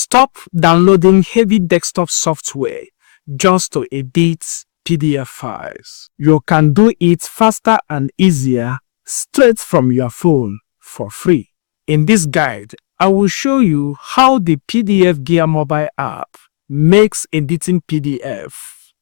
Stop downloading heavy desktop software just to edit PDF files. You can do it faster and easier straight from your phone for free. In this guide, I will show you how the PDFgear mobile app makes editing PDF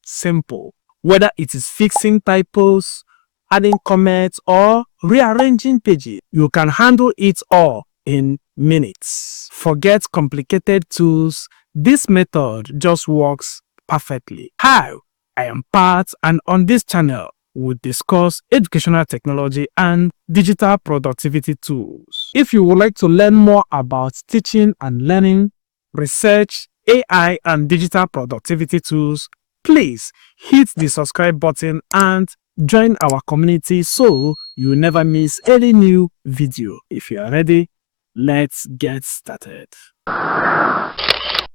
simple. Whether it is fixing typos, adding comments, or rearranging pages, you can handle it all in minutes. Forget complicated tools. This method just works perfectly. Hi, I am Pat, and on this channel, we'll discuss educational technology and digital productivity tools. If you would like to learn more about teaching and learning, research, AI, and digital productivity tools, please hit the subscribe button and join our community so you never miss any new video. If you are ready, let's get started.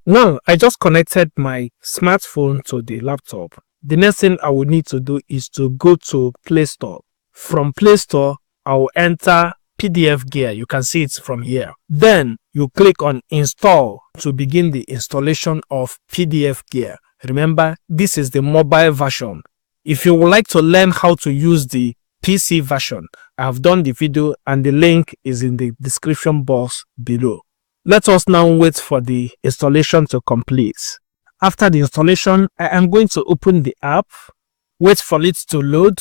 Now, I just connected my smartphone to the laptop. The next thing I will need to do is to go to Play Store. From Play Store, I will enter PDFgear. You can see it from here. Then you click on Install to begin the installation of PDFgear. Remember, this is the mobile version. If you would like to learn how to use the PC version, I have done the video and the link is in the description box below. Let us now wait for the installation to complete. After the installation, I am going to open the app, wait for it to load.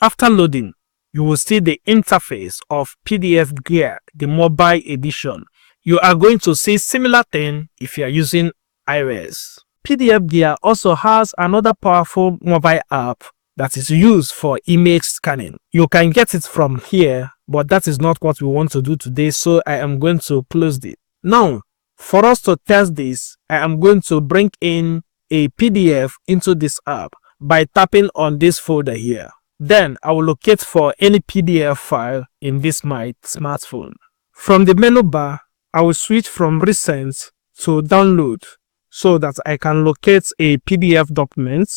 After loading, you will see the interface of PDFgear, the mobile edition. You are going to see similar thing if you are using iOS. PDFgear also has another powerful mobile app that is used for image scanning. You can get it from here, but that is not what we want to do today, so I am going to close it. Now, for us to test this, I am going to bring in a PDF into this app by tapping on this folder here. Then I will locate for any PDF file in this my smartphone. From the menu bar, I will switch from recent to download so that I can locate a PDF document.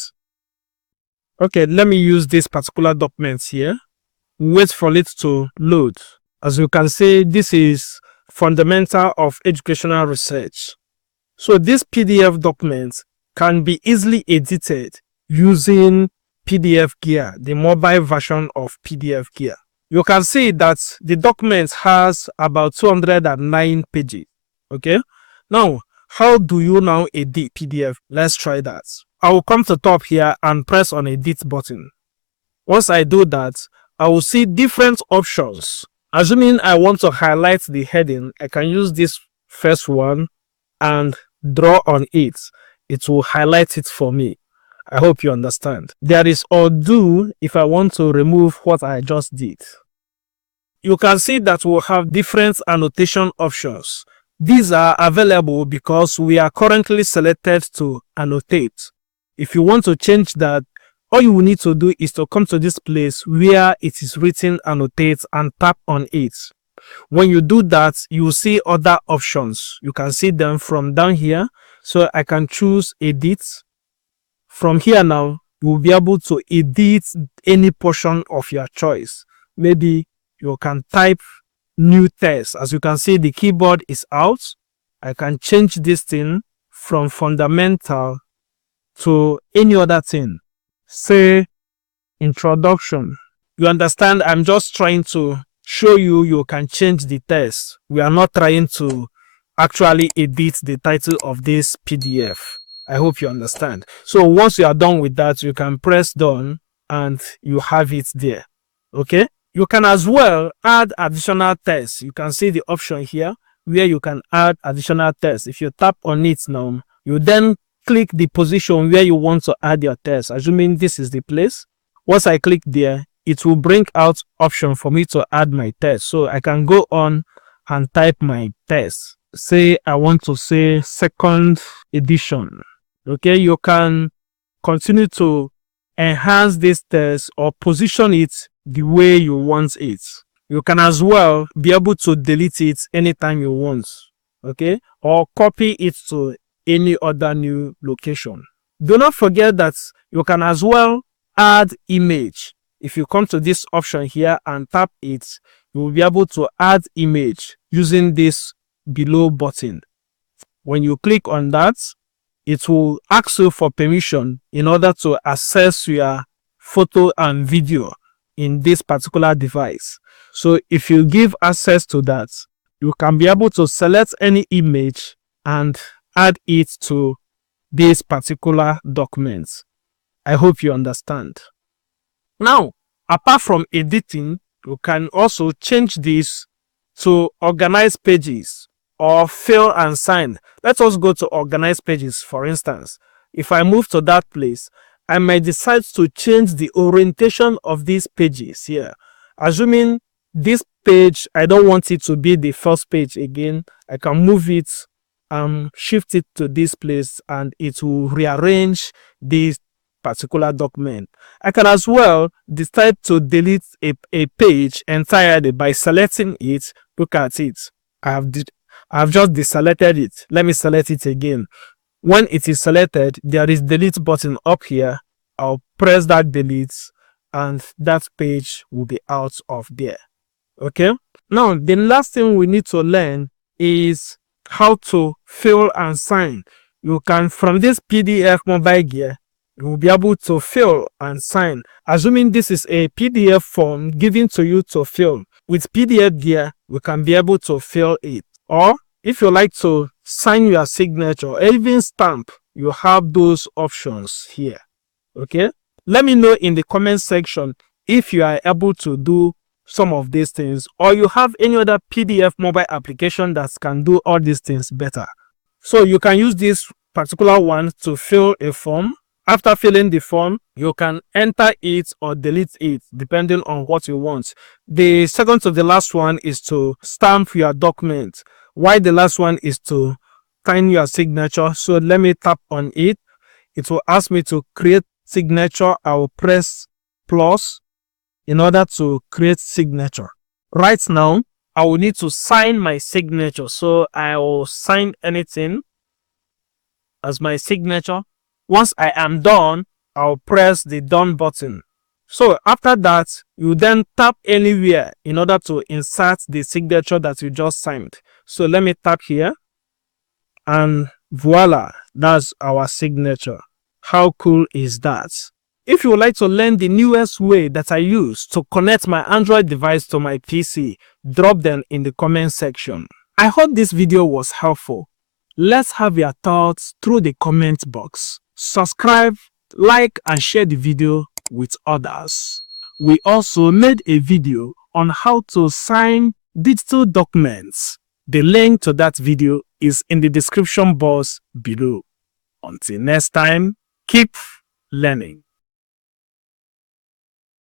Okay, let me use this particular document here. Wait for it to load. As you can see, this is Fundamental of Educational Research. So this PDF document can be easily edited using PDFgear, the mobile version of PDFgear. You can see that the document has about 209 pages. Okay, now how do you now edit PDF? Let's try that. I will come to top here and press on edit button. Once I do that, I will see different options. Assuming I want to highlight the heading, I can use this first one and draw on it. It will highlight it for me. I hope you understand. There is undo if I want to remove what I just did. You can see that we'll have different annotation options. These are available because we are currently selected to annotate. If you want to change that, all you will need to do is to come to this place where it is written annotate and tap on it. When you do that, you will see other options. You can see them from down here. So I can choose edit. From here now, you will be able to edit any portion of your choice. Maybe you can type new text. As you can see, the keyboard is out. I can change this thing from fundamental to any other thing. Say introduction. You understand? I'm just trying to show you can change the text. We are not trying to actually edit the title of this PDF. I hope you understand. So once you are done with that, you can press done and you have it there. Okay? You can as well add additional text. You can see the option here where you can add additional text. If you tap on it now, you then click the position where you want to add your text. Assuming this is the place. Once I click there, it will bring out option for me to add my text. So I can go on and type my text. Say I want to say second edition. Okay, you can continue to enhance this text or position it the way you want it. You can as well be able to delete it anytime you want. Okay, or copy it to any other new location. Do not forget that you can as well add image. If you come to this option here and tap it, you will be able to add image using this below button. When you click on that, it will ask you for permission in order to access your photo and video in this particular device. So if you give access to that, you can be able to select any image and add it to this particular document. I hope you understand. Now, apart from editing, you can also change this to organize pages or fill and sign. Let us go to organize pages, for instance. If I move to that place, I might decide to change the orientation of these pages here. Assuming this page, I don't want it to be the first page again, I can move it and shift it to this place and it will rearrange this particular document. I can as well decide to delete a page entirely by selecting it. Look at it. I've just deselected it. Let me select it again. When it is selected, there is delete button up here. I'll press that delete and that page will be out of there. Okay. Now, the last thing we need to learn is how to fill and sign. You can, from this PDF mobile gear, you will be able to fill and sign. Assuming this is a PDF form given to you to fill. With PDFgear, we can be able to fill it. Or if you like to sign your signature or even stamp, you have those options here. Okay. Let me know in the comment section if you are able to do some of these things, or you have any other PDF mobile application that can do all these things better. So you can use this particular one to fill a form. After filling the form, you can enter it or delete it depending on what you want. The second to the last one is to stamp your document, while the last one is to sign your signature. So let me tap on it. It will ask me to create signature. I will press plus in order to create signature. Right now, I will need to sign my signature. So I will sign anything as my signature. Once I am done, I'll press the done button. So after that, you then tap anywhere in order to insert the signature that you just signed. So let me tap here and voila, that's our signature. How cool is that? If you would like to learn the newest way that I use to connect my Android device to my PC, drop them in the comment section. I hope this video was helpful. Let's have your thoughts through the comment box. Subscribe, like, and share the video with others. We also made a video on how to sign digital documents. The link to that video is in the description box below. Until next time, keep learning.